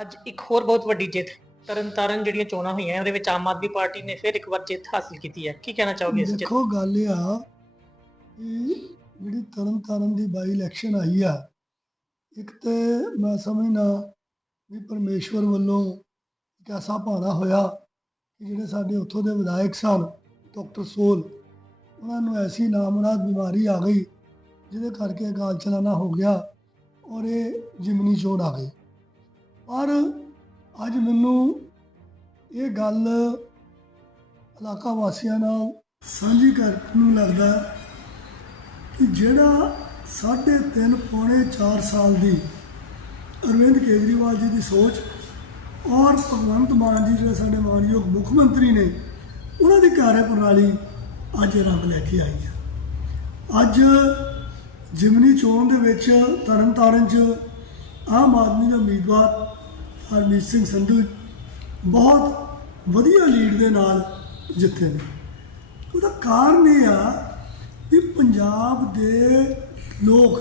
ਅੱਜ ਇੱਕ ਹੋਰ ਬਹੁਤ ਵੱਡੀ ਜਿੱਤ ਤਰਨਤਾਰਨ ਜਿਹੜੀਆਂ ਚੋਣਾਂ ਹੋਈਆਂ ਉਹਦੇ ਵਿੱਚ ਆਮ ਆਦਮੀ ਪਾਰਟੀ ਨੇ ਫਿਰ ਇੱਕ ਵਾਰ ਜਿੱਤ ਹਾਸਲ ਕੀਤੀ ਹੈ। ਕੀ ਕਹਿਣਾ ਚਾਹੋਗੇ ਇਸ ਜਿੱਤ ਦੇਖੋ ਗੱਲ ਇਹ ਆ ਕਿ ਜਿਹੜੀ ਤਰਨ ਤਾਰਨ ਦੀ ਬਾਈ ਇਲੈਕਸ਼ਨ ਆਈ ਆ ਇੱਕ ਤੇ ਮੈਂ ਸਮਝਣਾ ਵੀ ਪਰਮੇਸ਼ਵਰ ਵੱਲੋਂ ਇੱਕ ਐਸਾ ਭਾਣਾ ਹੋਇਆ ਕਿ ਜਿਹੜੇ ਸਾਡੇ ਉੱਥੋਂ ਦੇ ਵਿਧਾਇਕ ਸਨ ਡਾਕਟਰ ਸੋਲ ਉਹਨਾਂ ਨੂੰ ਐਸੀ ਨਾਮਨਾਦ ਬਿਮਾਰੀ ਆ ਗਈ ਜਿਹਦੇ ਕਰਕੇ ਅਕਾਲ ਚਲਾਣਾ ਹੋ ਗਿਆ ਔਰ ਇਹ ਜਿਮਨੀ ਚੋਣ ਆ ਗਈ। ਪਰ ਅੱਜ ਮੈਨੂੰ ਇਹ ਗੱਲ ਇਲਾਕਾ ਵਾਸੀਆਂ ਨਾਲ ਸਾਂਝੀ ਕਰਨ ਨੂੰ ਲੱਗਦਾ ਕਿ ਜਿਹੜਾ ਸਾਢੇ ਤਿੰਨ ਪੌਣੇ 4 ਸਾਲ ਦੀ ਅਰਵਿੰਦ ਕੇਜਰੀਵਾਲ ਜੀ ਦੀ ਸੋਚ ਔਰ ਭਗਵੰਤ ਮਾਨ ਜੀ ਜਿਹੜੇ ਸਾਡੇ ਮਾਨਯੋਗ ਮੁੱਖ ਮੰਤਰੀ ਨੇ, ਉਹਨਾਂ ਦੀ ਕਾਰਜ ਪ੍ਰਣਾਲੀ ਅੱਜ ਰੰਗ ਲੈ ਕੇ ਆਈ ਹੈ ਅੱਜ ਜਿਮਨੀ ਚੋਣ ਦੇ ਵਿੱਚ ਤਰਨਤਾਰਨ 'ਚ ਆਮ ਆਦਮੀ ਦੇ ਉਮੀਦਵਾਰ ਹਰਮੀਤ ਸਿੰਘ ਸੰਧੂ ਬਹੁਤ ਵਧੀਆ ਲੀਡ ਦੇ ਨਾਲ ਜਿੱਤੇ ਨੇ। ਉਹਦਾ ਕਾਰਨ ਇਹ ਆ ਕਿ ਪੰਜਾਬ ਦੇ ਲੋਕ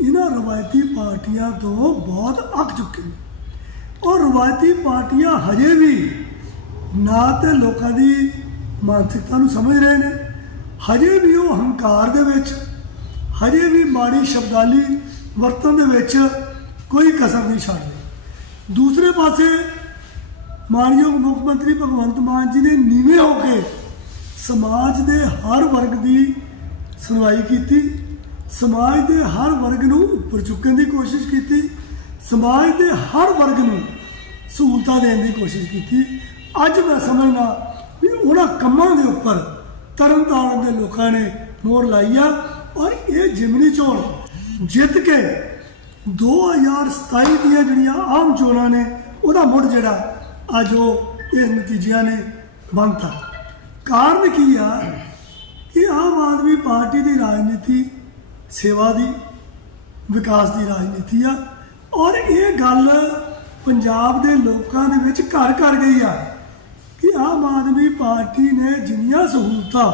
ਇਹਨਾਂ ਰਵਾਇਤੀ ਪਾਰਟੀਆਂ ਤੋਂ ਬਹੁਤ ਅੱਕ ਚੁੱਕੇ ਨੇ। ਔਰ ਰਵਾਇਤੀ ਪਾਰਟੀਆਂ ਹਜੇ ਵੀ ਨਾ ਤੇ ਲੋਕਾਂ ਦੀ ਮਾਨਸਿਕਤਾ ਨੂੰ ਸਮਝ ਰਹੇ ਨੇ। ਹਜੇ ਵੀ ਉਹ ਹੰਕਾਰ ਦੇ ਵਿੱਚ, ਹਜੇ ਵੀ ਮਾੜੀ ਸ਼ਬਦਾਲੀ ਵਰਤਨ ਦੇ ਵਿੱਚ ਕੋਈ ਕਸਰ ਨਹੀਂ ਛੱਡ ਰਹੀ। ਦੂਸਰੇ ਪਾਸੇ ਮਾਨਯੋਗ ਮੁੱਖ ਮੰਤਰੀ ਭਗਵੰਤ ਮਾਨ ਜੀ ਨੇ ਨੀਵੇਂ ਹੋ ਕੇ ਸਮਾਜ ਦੇ ਹਰ ਵਰਗ ਦੀ ਸੁਣਵਾਈ ਕੀਤੀ, ਸਮਾਜ ਦੇ ਹਰ ਵਰਗ ਨੂੰ ਉੱਪਰ ਚੁੱਕਣ ਦੀ ਕੋਸ਼ਿਸ਼ ਕੀਤੀ, ਸਮਾਜ ਦੇ ਹਰ ਵਰਗ ਨੂੰ ਸਹੂਲਤਾਂ ਦੇਣ ਦੀ ਕੋਸ਼ਿਸ਼ ਕੀਤੀ। ਅੱਜ ਮੈਂ ਸਮਝਦਾ ਵੀ ਉਹਨਾਂ ਕੰਮਾਂ ਦੇ ਉੱਪਰ ਤਰਨਤਾਰਨ ਦੇ ਲੋਕਾਂ ਨੇ ਮੋਹਰ ਲਾਈ ਆ ਔਰ ਇਹ ਜਿਮਨੀ ਚੋਣ ਜਿੱਤ ਕੇ 2027 ਦੀਆਂ ਜਿਹੜੀਆਂ ਆਮ ਚੋਣਾਂ ਨੇ, ਉਹਦਾ ਮੁੜ ਜਿਹੜਾ ਅੱਜ ਉਹ ਇਸ ਨਤੀਜਿਆਂ ਨੇ ਬੰਨਤਾ ਕਾਰਨ ਕੀ ਆ? ਕਿ ਆਮ ਆਦਮੀ ਪਾਰਟੀ ਦੀ ਰਾਜਨੀਤੀ, ਸੇਵਾ ਦੀ, ਵਿਕਾਸ ਦੀ ਰਾਜਨੀਤੀ ਆ, ਔਰ ਇਹ ਗੱਲ ਪੰਜਾਬ ਦੇ ਲੋਕਾਂ ਦੇ ਵਿੱਚ ਘਰ ਘਰ ਗਈ ਆ ਕਿ ਆਮ ਆਦਮੀ ਪਾਰਟੀ ਨੇ ਜਿੰਨੀਆਂ ਸਹੂਲਤਾਂ,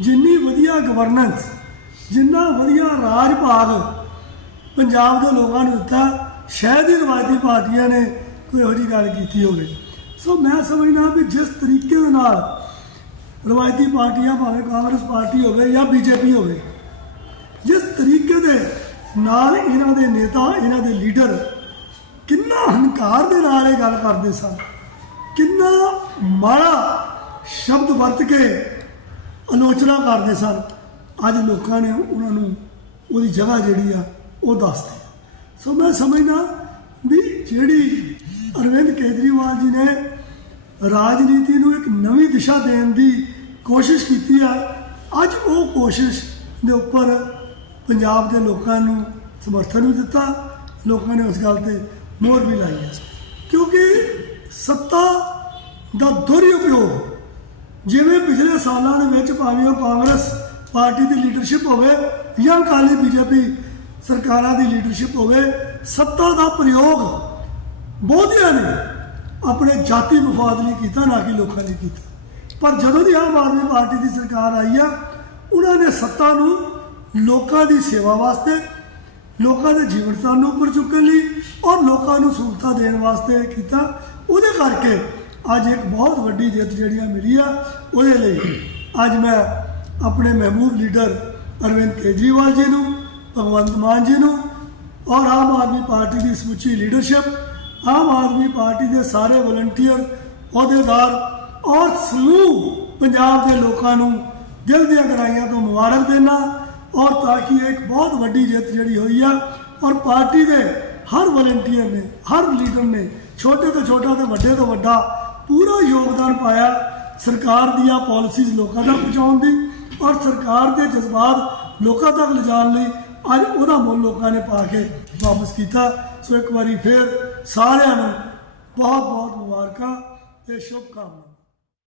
ਜਿੰਨੀ ਵਧੀਆ ਗਵਰਨੈਂਸ ਜਿੰਨਾ ਵਧੀਆ ਰਾਜ ਭਾਗ ਪੰਜਾਬ ਦੇ ਲੋਕਾਂ ਨੂੰ ਦਿੱਤਾ ਸ਼ਾਇਦ ਹੀ ਰਵਾਇਤੀ ਪਾਰਟੀਆਂ ਨੇ ਕੋਈ ਇਹੋ ਜਿਹੀ ਗੱਲ ਕੀਤੀ ਹੋਵੇ। ਸੋ ਮੈਂ ਸਮਝਦਾ ਵੀ ਜਿਸ ਤਰੀਕੇ ਦੇ ਨਾਲ ਰਵਾਇਤੀ ਪਾਰਟੀਆਂ ਭਾਵੇਂ ਕਾਂਗਰਸ ਪਾਰਟੀ ਹੋਵੇ ਜਾਂ ਬੀਜੇਪੀ ਹੋਵੇ, ਜਿਸ ਤਰੀਕੇ ਦੇ ਨਾਲ ਇਹਨਾਂ ਦੇ ਨੇਤਾ, ਇਹਨਾਂ ਦੇ ਲੀਡਰ ਕਿੰਨਾ ਹੰਕਾਰ ਦੇ ਨਾਲ ਇਹ ਗੱਲ ਕਰਦੇ ਸਨ, ਕਿੰਨਾ ਮਾੜਾ ਸ਼ਬਦ ਵਰਤ ਕੇ ਆਲੋਚਨਾ ਕਰਦੇ ਸਨ। ਅੱਜ ਲੋਕਾਂ ਨੇ ਉਹਨਾਂ ਨੂੰ ਉਹਦੀ ਜਗ੍ਹਾ ਜਿਹੜੀ ਆ ਉਹ ਦੱਸਦੀ ਸੋ ਮੈਂ ਸਮਝਦਾ ਵੀ ਜਿਹੜੀ ਅਰਵਿੰਦ ਕੇਜਰੀਵਾਲ ਜੀ ਨੇ ਰਾਜਨੀਤੀ ਨੂੰ ਇੱਕ ਨਵੀਂ ਦਿਸ਼ਾ ਦੇਣ ਦੀ ਕੋਸ਼ਿਸ਼ ਕੀਤੀ ਆ, ਅੱਜ ਉਹ ਕੋਸ਼ਿਸ਼ ਦੇ ਉੱਪਰ ਪੰਜਾਬ ਦੇ ਲੋਕਾਂ ਨੂੰ ਸਮਰਥਨ ਵੀ ਦਿੱਤਾ, ਲੋਕਾਂ ਨੇ ਉਸ ਗੱਲ ਤੇ ਮੋਹਰ ਵੀ ਲਾਈ ਹੈ ਕਿਉਂਕਿ ਸੱਤਾ ਦਾ ਦੁਰਉਪਯੋਗ ਜਿਵੇਂ ਪਿਛਲੇ ਸਾਲਾਂ ਦੇ ਵਿੱਚ ਭਾਵੇਂ ਉਹ ਕਾਂਗਰਸ ਪਾਰਟੀ ਦੀ ਲੀਡਰਸ਼ਿਪ ਹੋਵੇ ਜਾਂ ਕਾਲੀ ਬੀਜੇਪੀ ਸਰਕਾਰਾਂ ਦੀ ਲੀਡਰਸ਼ਿਪ ਹੋਵੇ, ਸੱਤਾ ਦਾ ਪ੍ਰਯੋਗ ਬਹੁਤਿਆਂ ਨੇ ਆਪਣੇ ਜਾਤੀ ਮਫਾਦ ਲਈ ਕੀਤਾ, ਨਾ ਕਿ ਲੋਕਾਂ ਲਈ ਕੀਤਾ। ਪਰ ਜਦੋਂ ਦੀ ਆਮ ਆਦਮੀ ਪਾਰਟੀ ਦੀ ਸਰਕਾਰ ਆਈ ਆ, ਉਹਨਾਂ ਨੇ ਸੱਤਾ ਨੂੰ ਲੋਕਾਂ ਦੀ ਸੇਵਾ ਵਾਸਤੇ, ਲੋਕਾਂ ਦੇ ਜੀਵਨ ਸਥਾਨ ਨੂੰ ਉੱਪਰ ਚੁੱਕਣ ਲਈ ਔਰ ਲੋਕਾਂ ਨੂੰ ਸਹੂਲਤਾਂ ਦੇਣ ਵਾਸਤੇ ਕੀਤਾ। ਉਹਦੇ ਕਰਕੇ ਅੱਜ ਇੱਕ ਬਹੁਤ ਵੱਡੀ ਜਿੱਤ ਜਿਹੜੀ ਆ ਮਿਲੀ ਆ, ਉਹਦੇ ਲਈ ਅੱਜ ਮੈਂ ਆਪਣੇ ਮਹਿਬੂਬ ਲੀਡਰ ਅਰਵਿੰਦ ਕੇਜਰੀਵਾਲ ਜੀ ਨੂੰ ਭਗਵੰਤ ਮਾਨ ਜੀ ਨੂੰ ਔਰ ਆਮ ਆਦਮੀ ਪਾਰਟੀ ਦੀ ਸਮੁੱਚੀ ਲੀਡਰਸ਼ਿਪ ਆਮ ਆਦਮੀ ਪਾਰਟੀ ਦੇ ਸਾਰੇ ਵਲੰਟੀਅਰ ਅਹੁਦੇਦਾਰ ਔਰ ਸਮੂਹ ਪੰਜਾਬ ਦੇ ਲੋਕਾਂ ਨੂੰ ਦਿਲ ਦੀਆਂ ਗਹਿਰਾਈਆਂ ਤੋਂ ਮੁਬਾਰਕ ਦੇਣਾ ਔਰ ਤਾਂ ਕਿ ਇੱਕ ਬਹੁਤ ਵੱਡੀ ਜਿੱਤ ਜਿਹੜੀ ਹੋਈ ਆ ਔਰ ਪਾਰਟੀ ਦੇ ਹਰ ਵਲੰਟੀਅਰ ਨੇ, ਹਰ ਲੀਡਰ ਨੇ ਛੋਟੇ ਤੋਂ ਛੋਟਾ ਤੇ ਵੱਡੇ ਤੋਂ ਵੱਡਾ ਪੂਰਾ ਯੋਗਦਾਨ ਪਾਇਆ ਸਰਕਾਰ ਦੀਆਂ ਪਾਲਿਸੀਜ਼ ਲੋਕਾਂ ਤੱਕ ਪਹੁੰਚਾਉਣ ਦੀ ਔਰ ਸਰਕਾਰ ਦੇ ਜਜ਼ਬਾਤ ਲੋਕਾਂ ਤੱਕ ਲਿਜਾਣ ਲਈ ਅੱਜ ਉਹਦਾ ਮੁੱਲ ਲੋਕਾਂ ਨੇ ਪਾ ਕੇ ਵਾਪਸ ਕੀਤਾ। ਸੋ ਇੱਕ ਵਾਰੀ ਫੇਰ ਸਾਰਿਆਂ ਨੂੰ ਬਹੁਤ ਬਹੁਤ ਮੁਬਾਰਕਾਂ ਤੇ ਸ਼ੁਭ ਕਾਮਨਾ